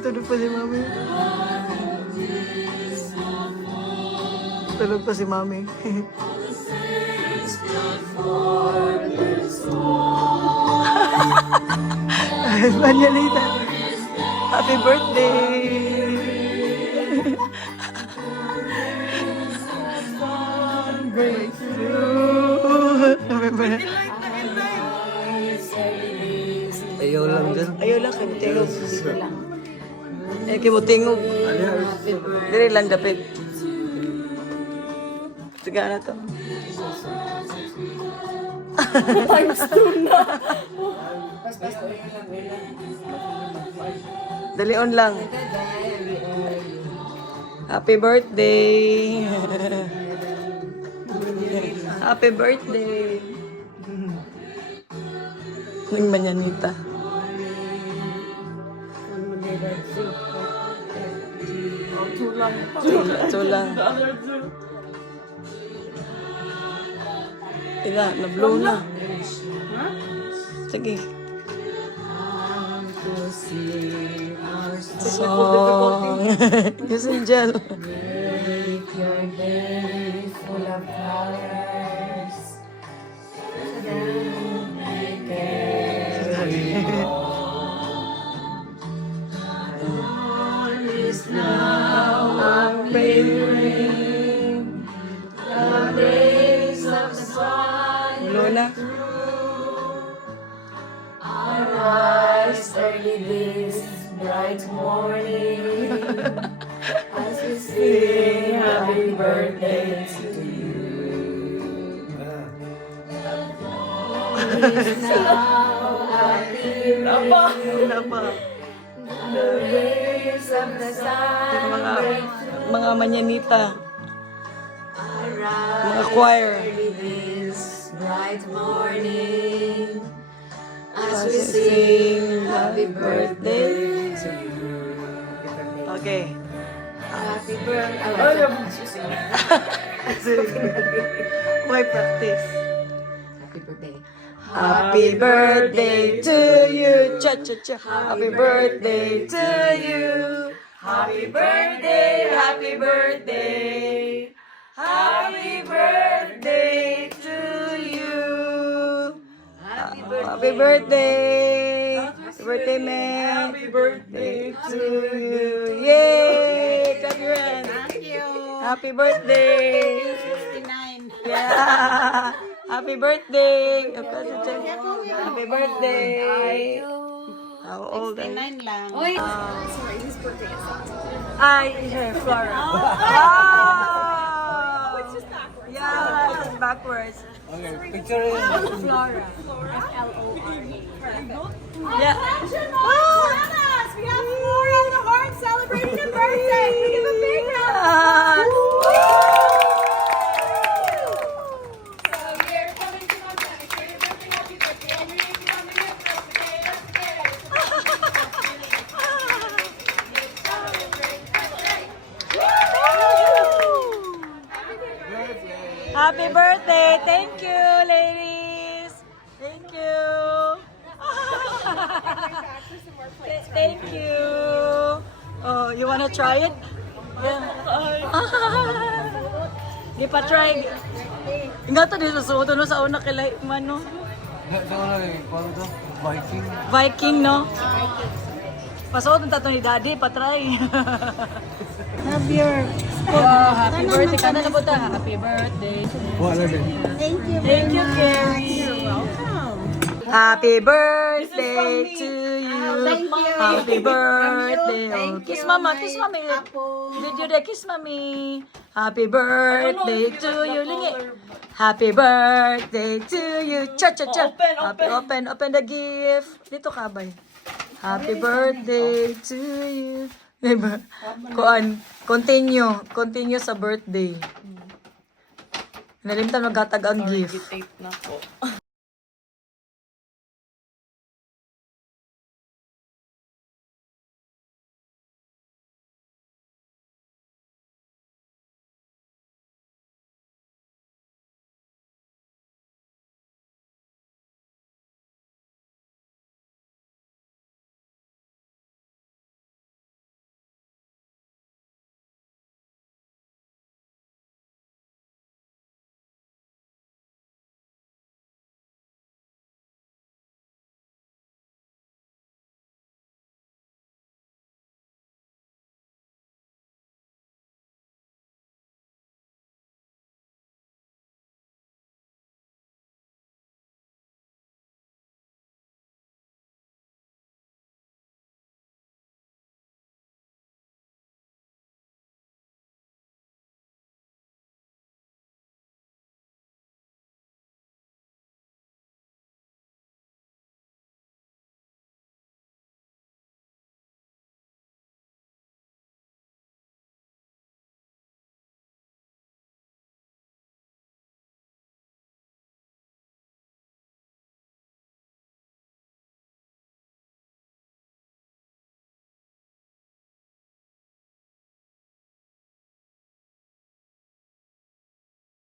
Tulog pa si Mami. Tulog pa si Mami. Manuelita, happy birthday! Ayaw lang dyan. Ayaw lang, kimutingog. Dito lang. Eh, kimutingog. Dire lang dapit. Sige na to. Times 2 na. Dalion lang. Happy birthday. Happy birthday. Ng manyanita. Tulang. Ila, na-blow na. Sige. Song. Yes, Angel. Make your day full of flowers. Lola. Arise early this bright morning as we sing happy birthday to you. Is now happy the rays of the sun break through. Mga manyanita. Mga Arise choir. early this bright morning as we sing happy birthday to you. Okay. Happy birthday. Why practice? Happy birthday. Happy birthday to you. Cha cha cha. Happy birthday to you. Happy birthday, happy birthday. Happy birthday to you. Happy birthday. Happy birthday, man. Happy birthday to you. Yay! Clap your hands. Thank you. Happy birthday. 69. Yeah. Happy birthday. Happy birthday. How old are you? 69 lang. Ay, Flora. Oh! Yeah, it's backwards. Okay, picture it. Flora. F-L-O-R-A. Yeah. We have Flora in the heart celebrating her birthday. Give a big round of Ah. So you're coming to my birthday. So your birthday, happy birthday. And you're making on your birthday. Happy birthday. Thank you, ladies. Thank you. Thank you. Oh, you wanna try it? Yeah. Di pa try. Nga to, di susuot no sa una kilay man, no? Sa una eh, paano to? Viking. Viking, no? Pasuot ng tato ni Daddy, patry. Javier. Wow, happy birthday. Kada na po ta. Happy birthday. Wala din. Thank you. Thank you, Carrie. You're welcome. Happy birthday to you. Thank you. Happy birthday. Thank Oh, kiss you, mama, my kiss mommy. apo. Video day, kiss mommy. Happy birthday to you. Lingi. Happy birthday to you. Cha cha cha. Open the gift. Dito ka bay. Happy birthday to you. Diba? Continue sa birthday. Nalimtan maghatag ang gift. Tape na po.